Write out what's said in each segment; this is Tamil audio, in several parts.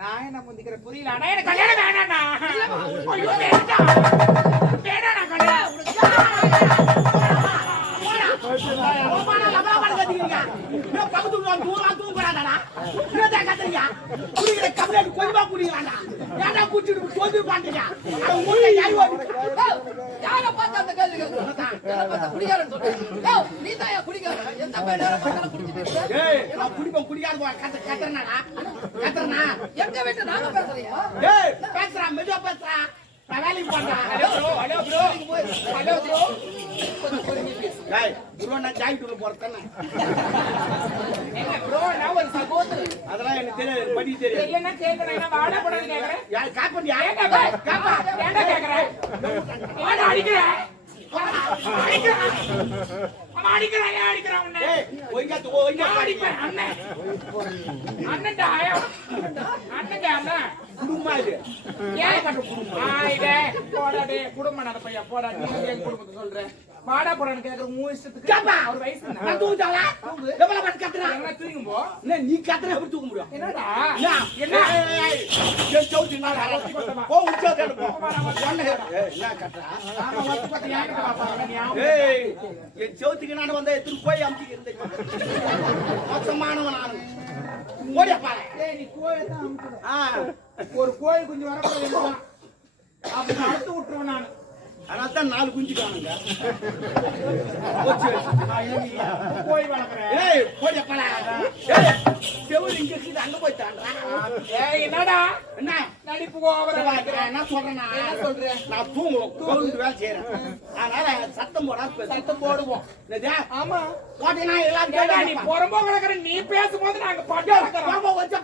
நான் என்ன முந்திக்கிற புரியல. அண்ணா எனக்கு கல்யாணம் வேணாண்ணா. ஐயோ வேண்டாம். வேணாண்ணா கல்யாணம். கொஞ்சமா குடிக்கிறாண்டா ஏன்டா குடிச்சிட்டு தோந்து பாண்டீங்க யார பார்த்து அந்த கேள்வி கேட்கணும் குடிக்காரன்னு சொல்றேன் நீ தான் குடிக்கார எந்த நேரம் பார்த்தாலும் குடிச்சிட்டு நான் குடிப்போம் குடிக்காத கத்துறனாடா கத்துறனா எங்க வீட்டு நாங்க பேசுறியா பேசுறான் மெதுவா பேசுறான் நான் வேலைக்கு பண்றேன் ஹலோ ப்ரோ ஹலோ ப்ரோ நான் ஜாயிண்ட் போறேன் என்ன ப்ரோ நான் ஒரு சகோதரன் அதெல்லாம் எனக்கு தெரியாது படி தெரியாது இல்லன்னா கேக்குறேன் நான் வாடா போறேன்னு கேக்குறேன் யார் காப்பி ஏன்டா கேக்குறேன் வாடா அடிக்கிறேன் அடிக்கிறான் உன்னை அடிப்பேன் அண்ணன் அண்ணன்டா அண்ணன் குடும்பமா இது ஏன் போடாடே குடும்பம் நட பையா போடா நீ என் குடும்பத்தை சொல்றேன் வாடா போடான்னு கேக்குற மூணு இஷ்டத்துக்கு அவர் வயசு நான் தூங்குதாளா எவ்வளவு பண்ணி கத்துறா என்ன தூங்கும் போ நீ கத்துற எப்படி தூங்க முடியும் என்னடா என்ன என் சவுத்தி நான் போ உச்சா போ என்ன கத்துறா ஆமா வந்து பத்தி யாருக்கு பாப்பாங்க ஏய் என் சவுத்திக்கு நான் வந்து திருப்பி போய் அமுக்கி இருந்தேன் மோசமானவன் நான் ஓடியா பாரு ஏய் நீ கோயை தான் அமுக்குற ஒரு கோயில் குஞ்சு வரக்கூடாது அப்படி அறுத்து விட்டுருவேன் நான் அதனால தான் 4 குஞ்சு காணுங்க கோழி வளர்க்குறேன் ஏய் போடியா பாரு ஏய் செவுரு இங்க இருக்குது அங்க போய் தாண்டா ஏய் என்னடா என்ன நடிப்பு ஓவரா நான் என்ன சொல்றேன் நான் தூங்குவோம் வேலை செய்யறேன் அதனால சத்தம் போடாம சத்தம் போடுவோம் ஆமா போட்டீங்கன்னா எல்லாரும் நீ புறம்போ கிடக்குற நீ பேசும்போது நாங்க பட்டா வச்ச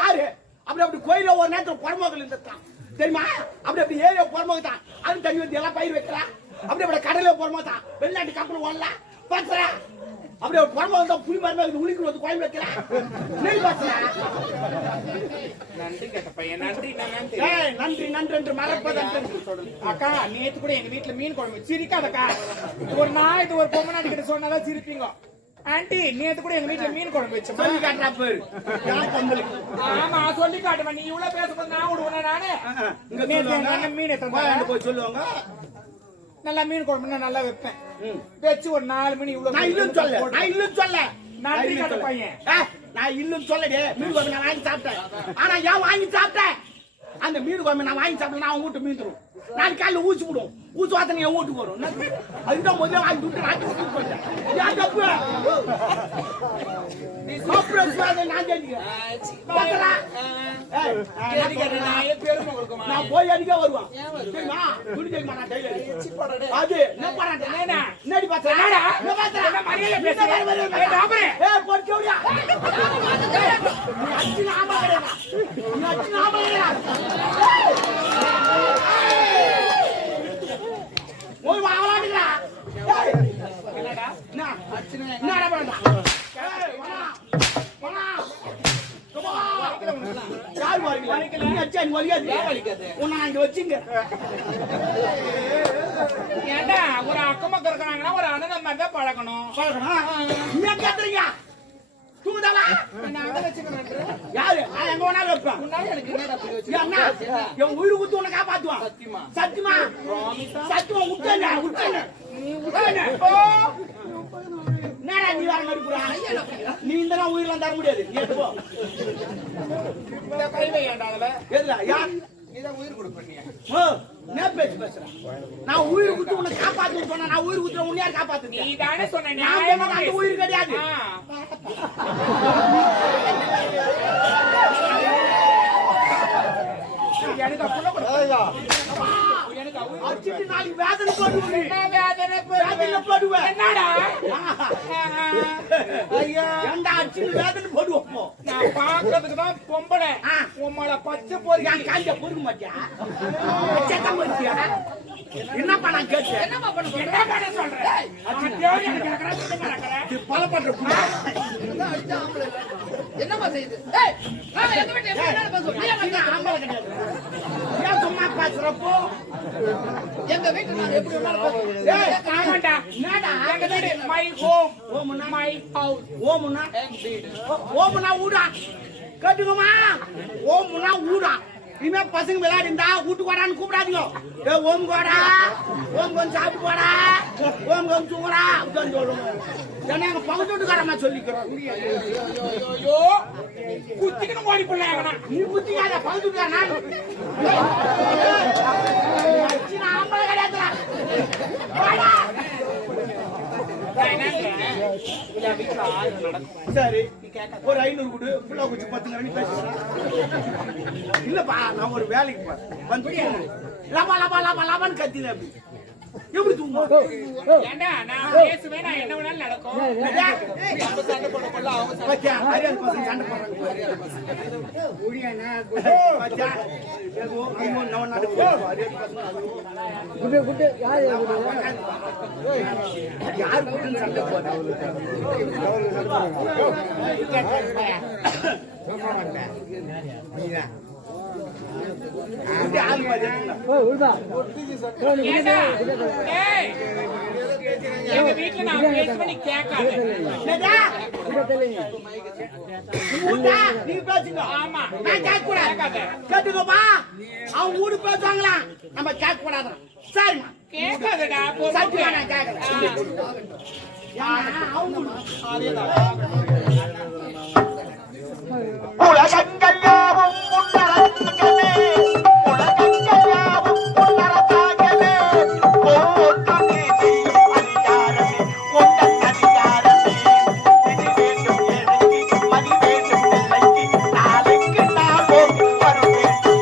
பாரு அப்படி கோயில ஒரு நேரத்தில் புறம்போகல் இருந்துட்டான் தெரியுமா அப்படி ஏரியா புறம்போக தான் அது தண்ணி வந்து எல்லாம் பயிர் வைக்கிறா அப்படி கடையில புறம்போக தான் வெளிநாட்டு கப்பல் ஓடலாம் பாத்துறா அப்படி ஒரு புறம்போக தான் புளி மருந்து உளிக்கு வந்து கோயில் வைக்கிறா நெல் பாத்துறா நன்றி கேட்ட பையன் நன்றி நன்றி நன்றி என்று மறப்பதற்கு அக்கா நேத்து கூட எங்க வீட்டுல மீன் குழம்பு சிரிக்காதக்கா ஒரு நாள் இது ஒரு பொம்மை நாட்டிக்கிட்ட சொன்னாதான் சிரிப்பீங்க ஆண்டி நேத்து கூட எங்க வீட்டுல மீன் குழம்பு வச்சு சொல்லி காட்டுறா பேரு ஆமா சொல்லி காட்டுவேன் நீ இவ்வளவு பேசும்போது நான் விடுவேன் நானு மீன் போய் சொல்லுவாங்க நல்லா மீன் குழம்பு நல்லா வைப்பேன் வச்சு ஒரு 4 மணி இவ்வளவு நான் இல்லன்னு சொல்ல நன்றி கேட்ட பையன் நான் இல்லன்னு சொல்லடே மீன் குழம்பு நான் வாங்கி சாப்பிட்டேன் ஆனா ஏன் வாங்கி சாப்பிட்டேன் அந்த மீன் குழம்பு நான் வாங்கி சாப்பிடல நான் வீட்டு மீன் தரும் நான் காலையில் ஊசி விடுவோம் ஊசி வாத்தனை என் வீட்டுக்கு வரும் அதுதான் முதல்ல வாங்கி விட்டு நான் போயிட்டேன் தப்பு நான் போய் அடிக்க வருவான் அது என்னடி போய் வாங்கலாம்டா என்னடா என்னடா பண்ணா யார் வலிக்கல நீ அச்சா நீ வலிக்காது உன்னை அங்க வச்சிங்க ஏண்டா ஒரு அக்கமக்க இருக்காங்கன்னா ஒரு அண்ணன் மாதிரி தான் பழகணும் நீ கேக்குறீங்க தூங்குதாவா நான் அங்க வச்சுக்கிறேன் யாரு நான் எங்க வேணாலும் வைப்பேன் முன்னாடி எனக்கு என்னடா என் உயிர் குத்து உன்னை காப்பாத்துவான் சத்தியமா சத்தியமா விட்டேன் நீ விட்டேன் என்னடா நீ வர நடிப்புறா நீ இந்த உயிரெல்லாம் தர முடியாது போ இந்த கைவை ஏண்டா அதுல எதுல யார் நீதான் உயிர் கொடுப்பீங்க நான் பேசுறேன் நான் உயிர் குத்து உன்னை காப்பாத்து சொன்னா நான் உயிர் குத்துற உன்னை யார் காப்பாத்து நீ தானே சொன்ன அந்த உயிர் கிடையாது எனக்கு அடிச்சிட்டு நாளைக்கு வேதனை போடுவேன் என்னடா ஐயா ஏண்டா அடிச்சிட்டு வேதனை போடுவோம் நான் பாக்குறதுக்கு தான் பொம்பளை உம்மள பச்சை போறீங்க நான் காஞ்ச பொறுக்க மாட்டியா செத்த மாட்டியா என்ன பண்ண கேட்டு என்ன பண்ண சொல்றேன் பல பண்ற என்னமா செய்யுது ஏய் நான் எங்க வீட்டுல என்ன பேசுறேன் ஆம்பளை கிடையாது ஏன் சும்மா பேசுறப்போ எங்க வீட்டுல நான் எப்படி வேணாலும் போய் ஏய், ஆமாண்டா என்னடா? எங்க வீடு மை ஹோம் ஓமுன்னா? மை ஹவுஸ் ஓமுன்னா? ஓமுன்னா ஊடா. கேட்டுக்கோமா? ஓமுன்னா ஊடா. இனிமே பசங்க விளையாடிந்தா வீட்டு கோடான்னு கூப்பிடாதீங்க. ஏ ஓம் கோடா, ஓம் கொஞ்சம் சாப்பிட்டு போடா, ஓம் கொஞ்சம் தூங்குறா அப்படின்னு சொல்லுங்க. ஏன்னா எங்க பக்கத்து வீட்டுக்காரமா சொல்லிக்கிறோம். ஐயோ குத்திக்கணும் ஓடி போடலாம் நீ குத்திக்காத, பக்கத்து வீட்டுக்காரனா? ஆம்பளை கிடையாதுடா. போடா. சரி, ஒரு 500 கொடு, புள்ள குச்சி 10 மணி பேசுறேன். இல்லப்பா, நான் ஒரு வேலைக்கு போறேன். வந்து லபா லபா லபா லபான்னு கத்தினேன். அப்படி எப்படி தூங்குவோம்? ஏண்டா நான் பேசுவேன், நான் என்ன வேணாலும் நடக்கும். நம்ம சண்டை போடல அவங்க சண்டை பச்சா, அரியாத பசங்க சண்டை போடுறாங்க. பச்சா, ஏதோ அங்க நான் நடக்கு. அரியாத பசங்க குட்டு யார் குட்டுன்னு சண்டை போடுறாங்க. ஆள் மாதிரி ஏண்டா ஏய் எங்க வீட்டுல நான் பேசுவேன், நீ கேட்காத. நீங்க பேசுங்க. ஆமா நான் கேட்க கூடாது. கேட்டுக்கோப்பா, அவன் ஊரு பேசுவாங்களா, நம்ம கேட்க கூடாது. சரிம்மா, கேட்காதடா சத்தியமா நான் கேட்கல. உலகங்கள் யாவும் உன்னரத்தாகவே, உலகங்கள் யாவும் உன்னரத்தாகவே, போற்று நீதி அதிகாரமே, உந்தன் அதிகாரமே. இது வேண்டும் எனக்கு, மதி வேண்டும் பிள்ளைக்கு, நாளைக்கு நான் போக்கு வரும் வேண்டுமே,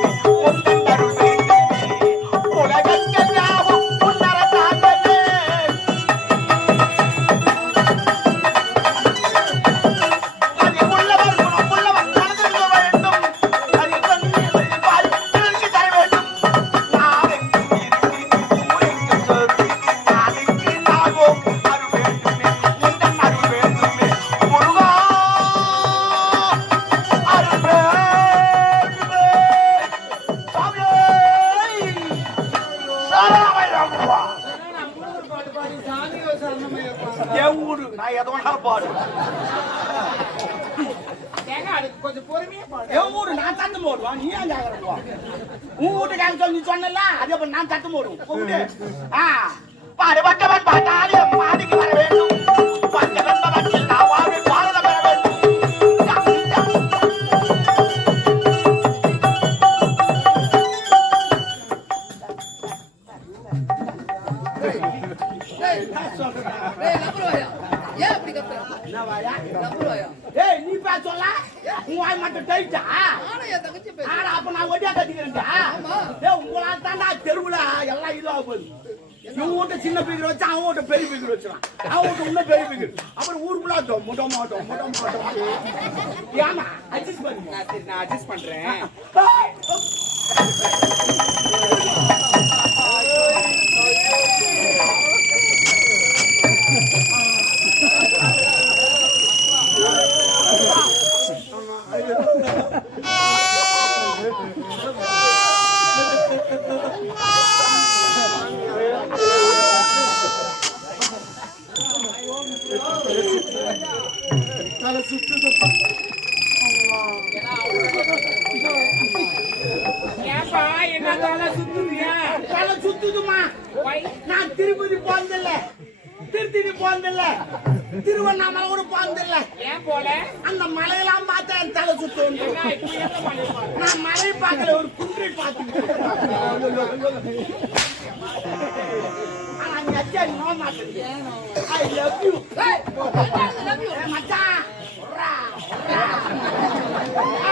உந்தன் அருள் வேண்டுமே. உலகங்கள் யாவும் உன்னரத்தாகவே. அது உள்ளவர் குணம் உள்ளவர் மனதில் வேண்டும். அது தன்னை பாரி பிறருக்கு தர வேண்டும். நாளைக்கும் இருக்கு ஊரெங்கும் சொல்லி, நாளைக்கு நாகோம் அருள் வேண்டுமே, உந்தன் அருள் வேண்டுமே. முருகா அருள் வேண்டுமே. சாமியே சரணமையப்பா. என் ஊரு, நான் எதை வேணாலும் பாடு. ஏங்க அதுக்கு கொஞ்சம் பொறுமையா பாடு. என் ஊரு, நான் தட்டு போடுவான். நீ ஏன் கேட்கறப்போ உன் வீட்டுக்காரங்க சொல்லி சொன்னல, அதே போல நான் தட்டு போடுவோம். கூப்பிடு. பாடுபட்டவன் பாட்டாளியம் பாடிக்கு வர வேண்டும். பஞ்சவன் பவத்தில் நான் வாழ்வில் பாரத பெற வேண்டும். டேய் நம்புறவாயா ஏன் அப்படி கத்துற என்ன வாயா? நம்புறவாயா ஏய், நீ பேசல, உன் வாய் மட்டும் டைட்டா? ஆனா என் தங்கச்சி பேச ஆனா அப்ப நான் ஒட்டியா கட்டிக்கிறேன்டா. ஏய், உங்களா தாண்டா தெருவுல எல்லாம் இதுவா போகுது. இவன் வீட்டு சின்ன பீக்கர் வச்சு அவன் வீட்டு பெரிய பீக்கர் வச்சுறான். அவன் வீட்டு இன்னும் பெரிய பீக்கர். அப்புறம் ஊருக்குள்ள முட்ட மாட்டோம். ஏமா அட்ஜஸ்ட் பண்ணு. நான் அட்ஜஸ்ட் பண்றேன். ஏப்பா என்ன தலை சுத்துறியா? தலை சுத்துதுமா. நான் திருப்பதி போனதில்ல, திருத்தணி போனதில்ல, திருவண்ணாமலை கூட போனதில்ல. ஏன் போல? அந்த மலையெல்லாம் பார்த்தா என் தலை சுத்தும். என்ன இப்ப எந்த மலை பாரு? நான் மலை பார்க்கல, ஒரு குன்றை பார்த்துக்கிட்டேன். ஆனா நீ அச்சா நோ மாட்டேங்க. ஐ லவ் யூ. ஏய் love you மச்சான் உர்ரா, உர்ரா.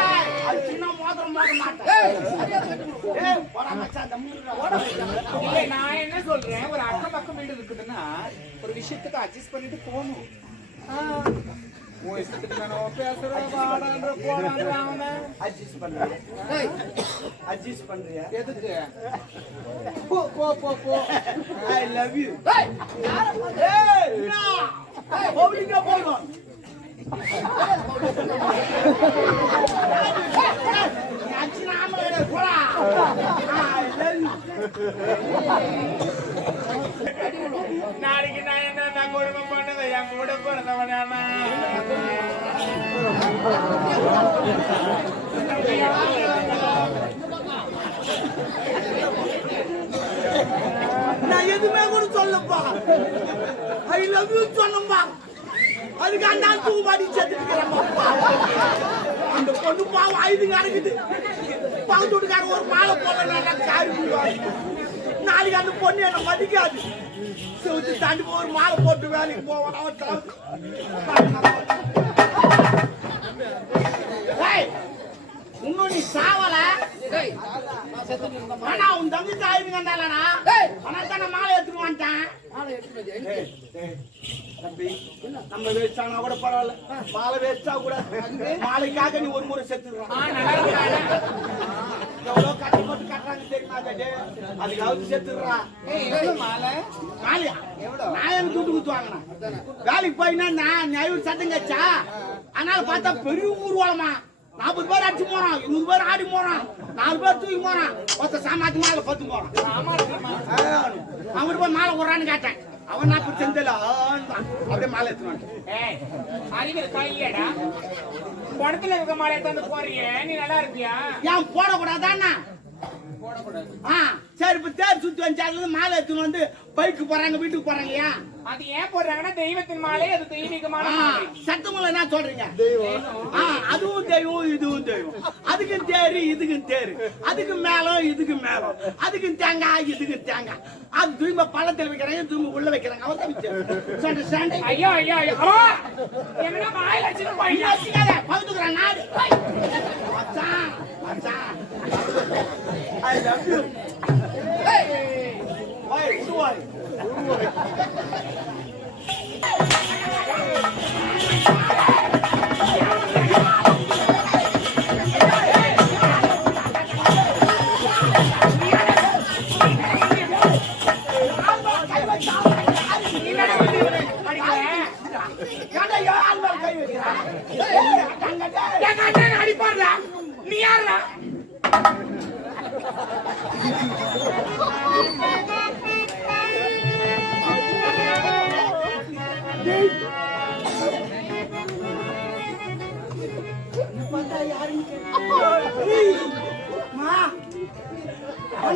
ஏய், அது சின்ன மோதிரம் மோத மாட்டேன். ஏய் சரியா கட்டு ஏய், போடா மச்சான், தம்முடா. ஓட இல்ல நான் என்ன சொல்றேன், ஒரு அக்கம் பக்கம் வீடு இருக்குதுன்னா ஒரு விஷயத்துக்கு அட்ஜஸ்ட் பண்ணிட்டு போகணும். உன் இஷ்டத்துக்கு நான் பேசுறேன், வாடான்ற போடான்ற அவனை அட்ஜஸ்ட் பண்றியா? ஏய் அட்ஜஸ்ட் பண்றியா? எதுக்கு? போ போ போ போ. ஐ லவ் யூ. ஏய் யார ஏய், என்ன? பப்ளிக்கா போறோம். நீ அடிச்சு நாம போடா. ஐ லவ் யூ. நாளைக்கு நான் என்ன குடும்பம் பண்ணது என் கூட பிறந்தவனா நான் எதுவுமே கூட சொல்லப்பா. ஐ லவ் யூ சொன்னப்பா. அதுக்கு அந்த தூக்கு மாடி சேர்த்துக்கிறேன்ப்பா. அந்த பொண்ணு பாவம் ஐந்து நடக்குது. பக்கத்து வீட்டுக்காரன் ஒரு மாலை போடலன்னா காரி விடுவாங்க. நாளைக்கு அந்த பொண்ணு என்ன மதிக்காது. செவுத்து தாண்டி ஒரு மாலை போட்டு வேலைக்கு போவான். இன்னும் நீ சாவல. ஆனா உன் தம்பி தாயிருந்தாலனா ஆனா தானே மாலை எடுத்துட்டு வந்துட்டான். தம்பி நம்ம வேஸ்டானா கூட பரவாயில்ல, மாலை வேஸ்டா கூட மாலைக்காக நீ ஒரு முறை செத்துடுறான். எவ்வளவு கஷ்டப்பட்டு கட்டுறாங்க தெரியுமா? அதுக்காவது செத்துடுறான். மாலையா நான் எனக்கு துட்டு குத்து வாங்கினேன். வேலைக்கு போயினா நான் நியாயம் சத்தம் கச்சா. அதனால பார்த்தா பெரிய ஊர்வலமா 40 பேர் அடிச்சு போறான், 100 பேர் ஆடி போறான், 4 பேர் தூக்கி போறான், ஒருத்த சாமாத்தி மாலை 10 போறான். அவன் போய் மாலை விடுறான்னு கேட்டேன். அவன் நான் இப்ப செஞ்சல அப்படியே மாலை எடுத்துவான். அறிவியல் காயிலடா படத்துல இருக்க மாலை எடுத்து போறியே, நீ நல்லா இருப்பியா? ஏன் போடக்கூடாதாண்ணா? சரி இப்ப தேர் சுத்தி வந்து மாலை எடுத்துன்னு வந்து பைக்கு போறாங்க, வீட்டுக்கு போறாங்க. ஏன் அது ஏன் போடுறாங்கன்னா தெய்வத்தின் மாலை, அது தெய்வீகமான சத்தமுள்ள என்ன சொல்றீங்க? அதுவும் தெய்வம் இதுவும் தெய்வம். அதுக்கும் தேரு இதுக்கும் தேரு, அதுக்கு மேலும் இதுக்கு மேலும், அதுக்கும் தேங்காய் இதுக்கு தேங்காய். அது தூய்மை பழத்தில் வைக்கிறாங்க, தூய்மை உள்ள வைக்கிறாங்க. அவர் ஐயோ ஐயோ ஐயோ என்ன மாலை வச்சுட்டு போயிட்டு பகுத்துக்கிறான் நாடு. மச்சான் மச்சான் I love you. Why? Why? அடிப்பாடுறா நீ யாரா?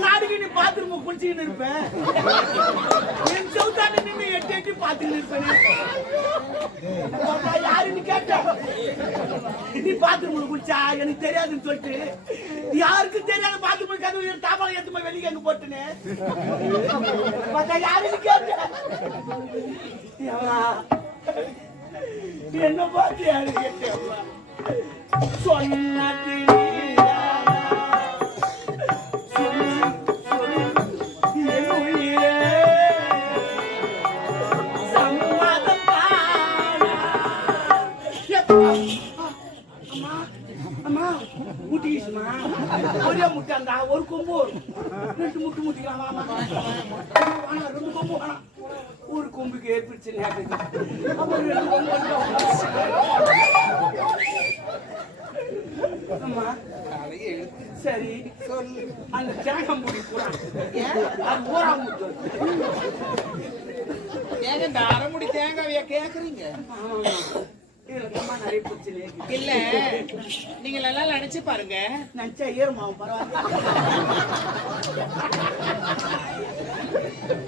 நாடுக்கு நீ பாத்ரூம் குளிச்சுக்கிட்டு இருப்பேன். என் சவுத்தாண்ட நின்று எட்டி எட்டி பாத்துக்கிட்டு இருப்பேன். யாருன்னு கேட்ட நீ பாத்ரூம்ல குளிச்சா எனக்கு தெரியாதுன்னு சொல்லிட்டு யாருக்கும் தெரியாத பாத்ரூம் கதவு தாபால எடுத்து போய் வெளியே அங்க போட்டுனே யாருன்னு கேட்ட என்ன பார்த்து யாரு கேட்ட சொன்னது ஒரே முட்டாண்டா ஒரு கொம்பு 2 முட்டு முட்டிக்கலாம். 2 கொம்பு வேணாம், ஒரு கொம்புக்கு ஏற்படுச்சு. சரி அந்த தேங்காய் மூடி போறான், அது ஊரா முட்டு. ஏங்க இந்த அரைமுடி தேங்காவையா கேக்குறீங்க? இல்ல நீங்க நல்லா நினைச்சு பாருங்க. நினைச்சா ஏறுமாவும் பரவாயில்ல.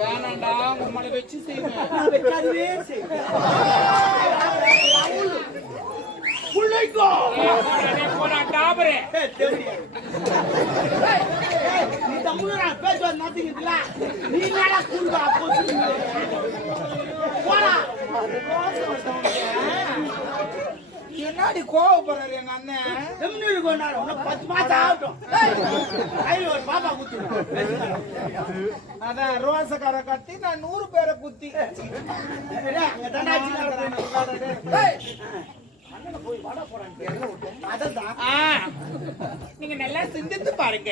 வேணாண்டா உங்களை வச்சு செய்வேன். வைக்காதவே செய்வேன். நீ தமிழா பேசுவது மாத்தீங்களா? நீ என்னடா கூடுதா போடா. என்னாடி கோவப்படுறாரு எங்க அண்ணன்? 10 மாசம் ஆகட்டும். ஒரு பாப்பா குத்து. அதான் ரோசக்கார கட்டி நான் 100 பேரை குத்தி. அங்க தண்டாச்சு நீங்க நல்லா சிந்தித்து பாருங்க.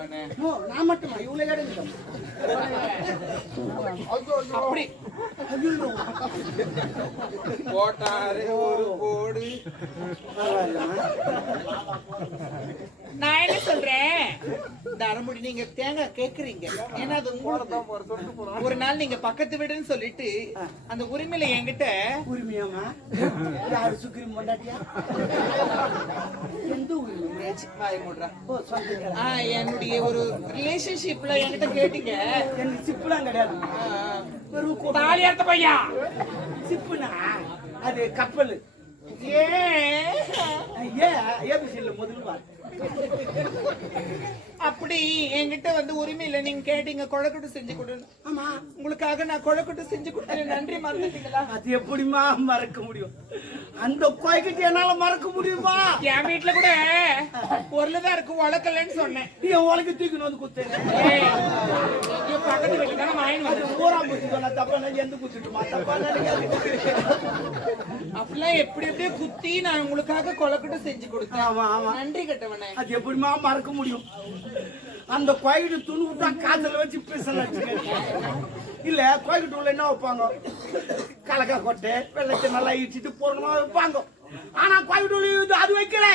நானு நோ, நான் மட்டுமா இவ்வளவு கிடைக்கும் அப்படி போட்டாரு ஒரு போடு. நான் என்ன சொல்றேன், தரமுடி நீங்க தேங்காய் கேக்குறீங்க, ஏன்னா அது உங்களுக்கு ஒரு நாள் நீங்க பக்கத்து வீடுன்னு சொல்லிட்டு அந்த உரிமையில என்கிட்ட உரிமையாமா யாரு சுக்ரீம் பொண்டாட்டியா எந்த உரிமை வாய் மூடுறா. ஓ சொல்றீங்க என்னுடைய ஒரு ரிலேஷன்ஷிப்ல என்கிட்ட கேட்டீங்க. எனக்கு சிப்புலாம் கிடையாது வெறும் தாலி அறுத்த பையா சிப்புனா அது கப்பல் ஏன் ஏபிசியில் முதல் வார்த்தை அப்படி என்கிட்ட வந்து உரிமை இல்ல, நீங்க கேட்டீங்க கொழக்கட்டு செஞ்சு கொடுன்னு. ஆமா உங்களுக்காக நான் கொழக்கட்டு செஞ்சு கொடுத்தேன், நன்றி மறந்துட்டீங்களா? அது எப்படிமா மறக்க முடியும்? அந்த கோய்கிட்ட என்னால மறக்க முடியுமா? என் வீட்டுல கூட பொருள்தான் இருக்கு, உழக்கலன்னு சொன்னேன். நீ என் உலக தூக்கின்னு வந்து குத்தேன் பக்கத்து வீட்டுல தானே வாங்கி அது ஊரா போச்சு சொன்ன தப்பா நான் எந்த குத்துட்டுமா தப்பா நினைக்காது. அப்படிலாம் எப்படி எப்படியே குத்தி நான் உங்களுக்காக கொழக்கட்டு செஞ்சு கொடுத்தேன். ஆமா ஆமா நன்றி கட்டவனே. அது எப்படிமா மறக்க முடியும்? அந்த கோயிட்டு துணி விட்டா காதல வச்சு பேசலாம். இல்ல கோயிட்டு உள்ள என்ன வைப்பாங்க? கலக்கா கொட்டை வெள்ளத்தை நல்லா இடிச்சிட்டு பூர்ணமா வைப்பாங்க. ஆனா கோயிட்டு உள்ள அது வைக்கல,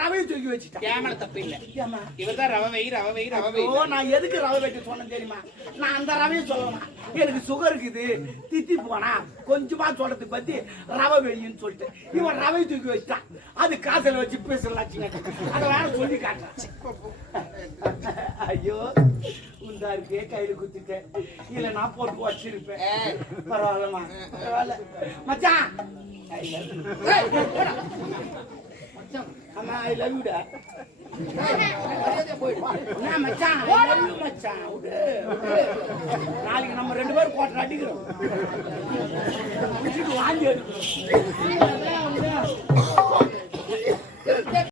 ரவையை தூக்கி வச்சுட்டேன். கேமரா தப்பு இல்ல, ஏமா இவர்தான் ரவை வை ரவை வை ரவை வை. ஓ நான் எதுக்கு ரவை வைக்க சொன்னேன் தெரியுமா? நான் அந்த ரவையை சொல்லலாம், எனக்கு சுகர் இருக்குது தித்தி போனா கொஞ்சமா சொல்றதுக்கு பத்தி ரவை வையின்னு சொல்லிட்டு இவன் ரவை தூக்கி வச்சுட்டான். அது காசல வச்சு பேசலாச்சுங்க, அதை வேற சொல்லி காட்டுறான். ஐயோ உண்டா இருக்கே கையில குத்திட்டேன், இல்ல நான் போட்டு வச்சிருப்பேன். பரவாயில்லமா பரவாயில்ல மச்சான். அம்மா ஐ லவ் யூடா. நான் மச்சான் ஐ லவ் யூ மச்சான். நாளைக்கு நம்ம 2 பேரும் போட்டு அடிக்கிறோம், வாங்கி எடுக்கிறோம்.